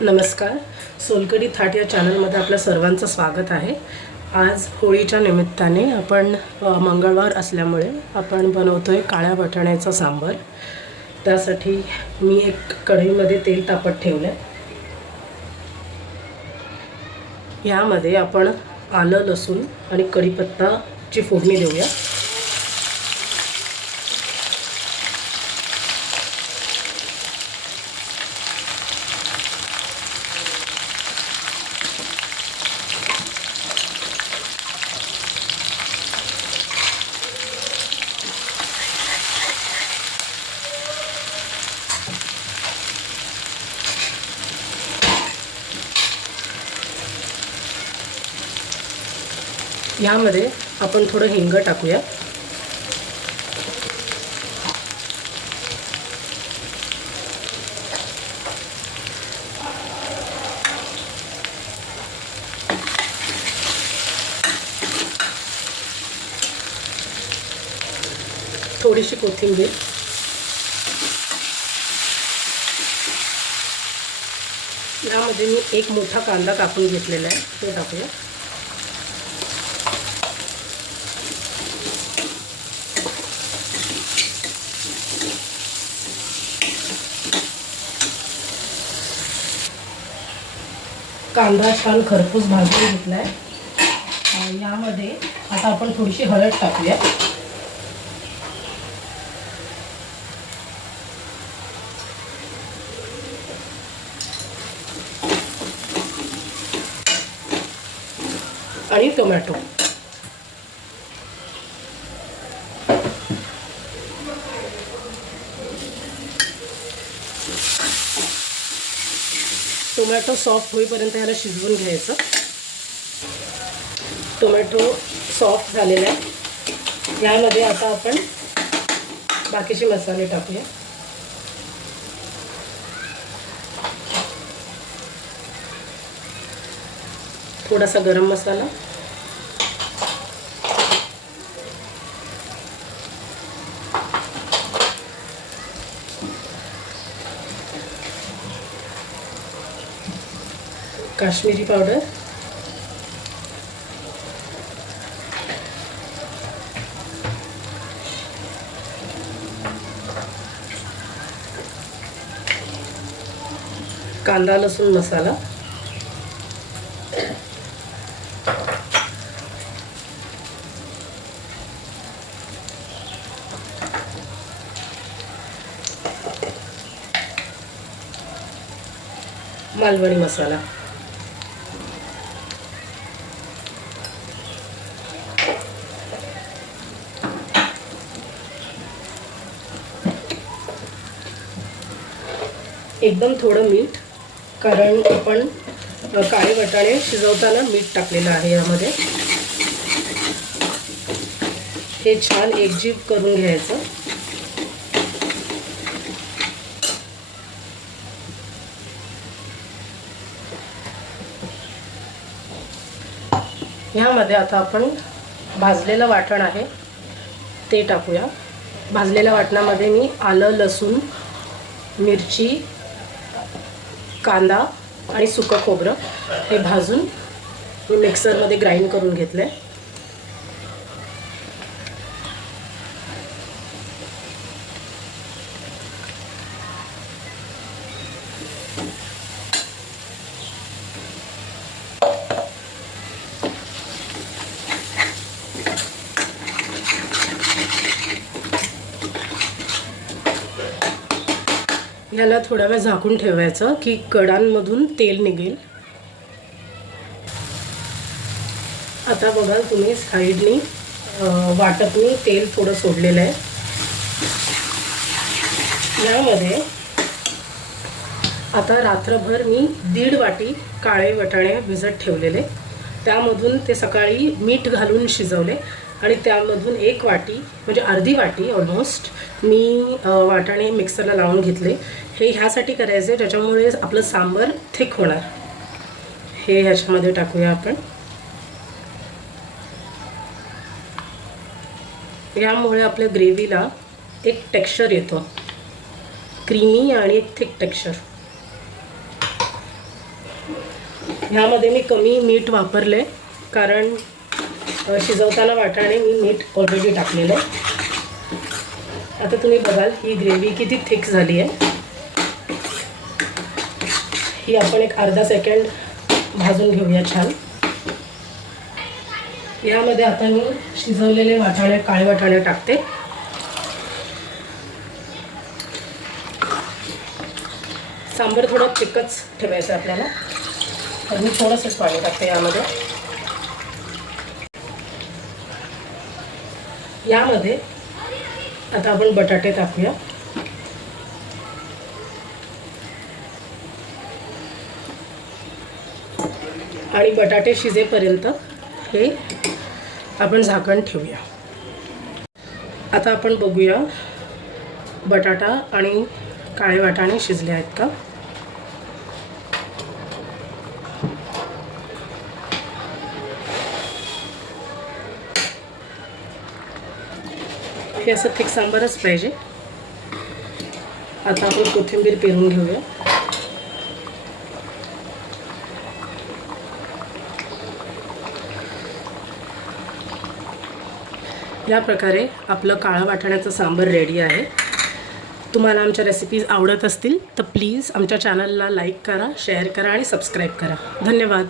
नमस्कार. सोलकढी थाट या चॅनलमध्ये आपल्या सर्वांचं स्वागत आहे. आज होळीच्या निमित्ताने आपण मंगळवार असल्यामुळे आपण बनवतोय काळ्या वाटाण्याचा सांबार. त्यासाठी मी एक कढईमध्ये तेल तापत ठेवलं आहे. यामध्ये आपण आलं, लसूण आणि कढीपत्ताची फोडणी देऊया. यामध्ये आपण थोडं हिंग टाकूया. थोडीशी कोथिंबीर, यामध्ये मी एक मोठा कांदा कापून घेतलेला आहे, ते टाकूया. कांदा छान खरपूस भाजून घेतला आहे. यामध्ये आता आपण थोडीशी हळद टाकूया. आणि टोमॅटो. टोमॅटो सॉफ्ट होईपर्यंत याला शिजवून घ्यायचं. टोमॅटो सॉफ्ट झालेला आहे. यामध्ये आता आपण बाकीचे मसाले टाकूया. थोडासा गरम मसाला, काश्मीरी पावडर, कांदा लसूण मसाला, मालवणी मसाला. एकदम थोडं मीठ, कारण आपण काळे वाटाणे शिजवताना मीठ टाकलेलं आहे यामध्ये. हे छान एकजीव करून घ्यायचं. यामध्ये आता आपण भाजलेलं वाटण आहे ते टाकूया. भाजलेल्या वाटणामध्ये मी आलं, लसूण, मिरची, कांदा आणि सुकं खोबरं हे भाजून मी मिक्सरमध्ये ग्राइंड करून घेतलं आहे. याला थोडा वेळ झाकून ठेवायचं की कडांमधून तेल निघेल. आता बघा तुम्ही साईडनी वाटपनी तेल थोडं सोडलेलं आहे. यामध्ये आता रात्रभर मी 1.5 वाटी काळे वाटाणे भिजत ठेवलेले. त्यामधून ते सकाळी मीठ घालून शिजवले आणि त्यामधून 1 वाटी म्हणजे अर्धी वाटी ऑलमोस्ट मी वाटाणे मिक्सरला लावून घेतले. हे ह्यासाठी करायचे ज्याच्यामुळे आपलं सांबार थिक होणार. हे ह्याच्यामध्ये टाकूया आपण. यामुळे आपल्या ग्रेव्हीला एक टेक्स्चर येतो, क्रीमी आणि एक थिक टेक्स्चर. ह्यामध्ये मी कमी मीठ वापरले कारण शिजवताना वाटाणे मी मीठ ऑलरेडी टाकलेलं आहे. आता तुम्ही बघाल ही ग्रेव्ही किती थिक झाली आहे. ही आपण एक अर्धा सेकंड भाजून घेऊया छान. यामध्ये आता मी शिजवलेले वाटाणे, काळे वाटाणे टाकते. सांबार थोडं थिकच ठेवायचं आपल्याला, तर मी थोडंसंच पाणी टाकते यामध्ये. यामध्ये आता आपण बटाटे टाकूया. आणि बटाटे शिजेपर्यंत हे आपण झाकण ठेवूया. आता आपण बघूया बटाटा आणि काळे वाटाणे शिजले आहेत का. हे असं थिक सांबारच पाहिजे. आता आपण कोथिंबीर पेरून घेऊया. या प्रकारे आपलं काळा वाटाण्याचं सांबार रेडी आहे. तुम्हाला आमच्या रेसिपीज आवडत असतील तर प्लीज आमच्या चॅनलला लाईक करा, शेअर करा आणि सबस्क्राईब करा. धन्यवाद.